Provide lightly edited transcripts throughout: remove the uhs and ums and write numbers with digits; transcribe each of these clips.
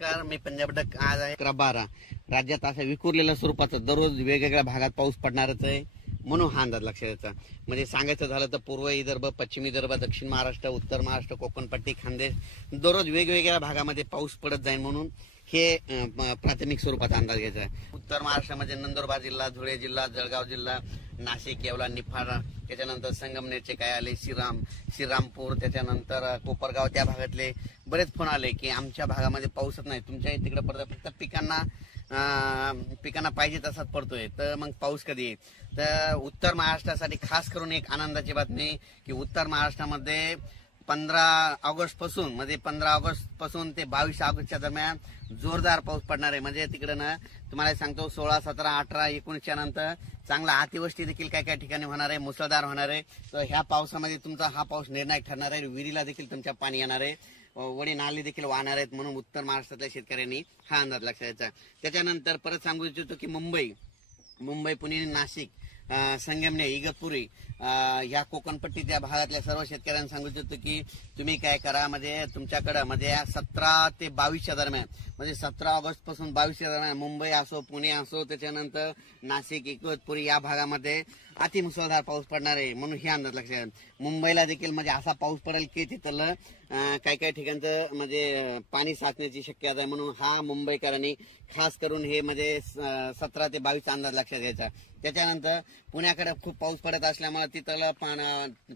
नमस्कार, मी पंजाब डक. आज आहे 11/12. राज्यात अशा विखुरलेल्या स्वरूपाचा दररोज वेगवेगळ्या भागात पाऊस पडणारच आहे, म्हणून हा अंदाज लक्षात यायचा. म्हणजे सांगायचं झालं तर पूर्व विदर्भ, पश्चिम विदर्भ, दक्षिण महाराष्ट्र, उत्तर महाराष्ट्र, कोकणपट्टी, खानदेश दररोज वेगवेगळ्या भागामध्ये पाऊस पडत जाईल, म्हणून हे प्राथमिक स्वरूपाचा अंदाज घ्यायचा आहे. उत्तर महाराष्ट्रामध्ये नंदुरबार जिल्हा, धुळे जिल्हा, जळगाव जिल्हा, नाशिक, येवला, निफाड, त्याच्यानंतर संगमनेरचे काय आले, श्रीरामपूर, त्याच्यानंतर कोपरगाव, त्या भागातले बरेच फोन आले की आमच्या भागामध्ये पाऊसच नाही, तुमच्या तिकडे पडत, फक्त पिकांना पाहिजे तसाच पडतोय. तर मग पाऊस कधी येईल? तर उत्तर महाराष्ट्रासाठी खास करून एक आनंदाची बातमी की उत्तर महाराष्ट्रामध्ये 15 ऑगस्ट पासून, म्हणजे 15 ऑगस्ट पासून ते 22 ऑगस्टच्या दरम्यान जोरदार पाऊस पडणार आहे. म्हणजे तिकडे ना तुम्हाला सांगतो 16, 17, 18, 19च्या नंतर चांगला अतिवृष्टी देखील काय काय ठिकाणी होणार आहे, मुसळधार होणार आहे. तर ह्या पावसामध्ये तुमचा हा पाऊस निर्णायक ठरणार आहे. विहिरीला देखील तुमच्या पाणी येणार आहे, वडी नाली देखील वाहणार आहेत, म्हणून उत्तर महाराष्ट्रातल्या शेतकऱ्यांनी हा अंदाज लक्षात घ्यायचा. त्याच्यानंतर परत सांगू इच्छितो की मुंबई, पुणे, नाशिक, संगमनेर, इगतपुरी, ह्या कोकणपट्टीच्या भागातल्या सर्व शेतकऱ्यांना सांगू इच्छितो की तुम्ही काय करा, म्हणजे तुमच्याकडे म्हणजे 17 ते 22च्या दरम्यान, म्हणजे 17 ऑगस्ट पासून 22च्या दरम्यान मुंबई असो, पुणे असो, त्याच्यानंतर नाशिक, इगतपुरी या भागामध्ये अतिमुसळधार पाऊस पडणार आहे, म्हणून हे अंदाज लक्षात. मुंबईला देखील म्हणजे असा पाऊस पडेल की तिथलं काही काही ठिकाणचं म्हणजे पाणी साचण्याची शक्यता आहे, म्हणून हा मुंबईकरांनी खास करून हे म्हणजे 17 ते 22 अंदाज लक्षात घ्यायचा. त्याच्यानंतर पुण्याकडे खूप पाऊस पडत असल्यामुळे तिथलं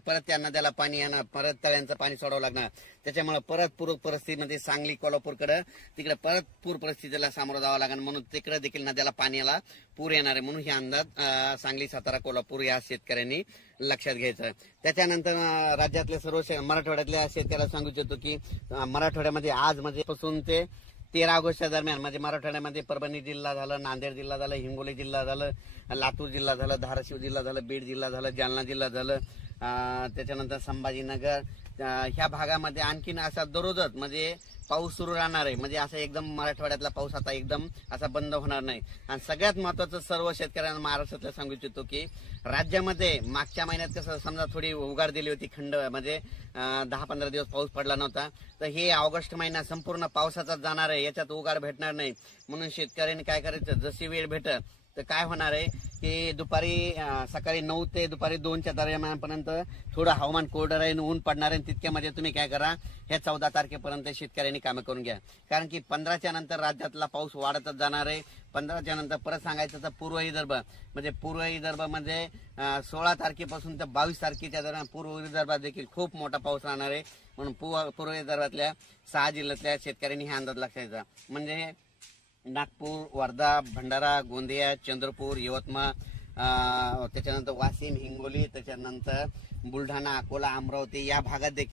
परत त्या नद्याला पाणी येणार, परत तळ्यांचं पाणी सोडावं लागणार, त्याच्यामुळे परत पूर परिस्थितीमध्ये सांगली, कोल्हापूरकडे तिकडे परत पूर परिस्थितीला सामोरं जावं लागणार, म्हणून तिकडे देखील नद्याला पाण्याला पूर येणार आहे, म्हणून हे अंदाज सांगली, सातारा, कोल्हापूर या शेतकऱ्यांनी लक्षात घ्यायचं. त्याच्यानंतर राज्यातल्या सर्व मराठवाड्यातल्या शेतकऱ्याला सांगू इच्छितो की मराठवाड्यामध्ये आज म्हणजे पासून ते 13 ऑगस्टच्या दरम्यान म्हणजे मराठवाड्यामध्ये परभणी जिल्हा झालं, नांदेड जिल्हा झालं, हिंगोली जिल्हा झालं, लातूर जिल्हा झालं, धाराशिव जिल्हा झालं, बीड जिल्हा झालं, जालना जिल्हा झालं, त्याच्यानंतर संभाजीनगर, ह्या भागामध्ये आणखीन असा दररोजच म्हणजे पाऊस सुरू राहणार आहे. म्हणजे असं एकदम मराठवाड्यातला पाऊस आता एकदम असा बंद होणार नाही. आणि सगळ्यात महत्वाचं सर्व शेतकऱ्यांना महाराष्ट्रातल्या सांगू इच्छितो की राज्यामध्ये मागच्या महिन्यात कसं समजा थोडी उघाड दिली होती, खंड म्हणजे 10-15 दिवस पाऊस पडला नव्हता, तर हे ऑगस्ट महिना संपूर्ण पावसाचाच जाणार आहे, याच्यात उघाड भेटणार नाही. म्हणून शेतकऱ्यांनी काय करायचं, जशी वेळ भेटत तर काय होणार आहे की दुपारी सकाळी 9 ते दुपारी 2च्या दरम्यानपर्यंत थोडं हवामान कोरडं राहील, ऊन पडणार आहे, तितक्यामध्ये तुम्ही काय करा, हे 14 तारखेपर्यंत शेतकऱ्यांनी कामं करून घ्या. कारण की 15च्या नंतर राज्यातला पाऊस वाढतच जाणार आहे. 15च्या नंतर परत सांगायचं तर पूर्व विदर्भ म्हणजे 16 तारखेपासून तर 22 तारखेच्या दरम्यान पूर्व विदर्भात देखील खूप मोठा पाऊस राहणार आहे, म्हणून पूर्व विदर्भातल्या 6 जिल्ह्यातल्या शेतकऱ्यांनी हा अंदाज लक्षात घ्यायचा. म्हणजे नागपूर, वर्धा, भंडारा, गोंदिया, चंद्रपूर, यवतमाळ, त्याच्यानंतर वाशिम, हिंगोली, त्याच्यानंतर बुलढाणा, अकोला, अमरावती या भागात देखील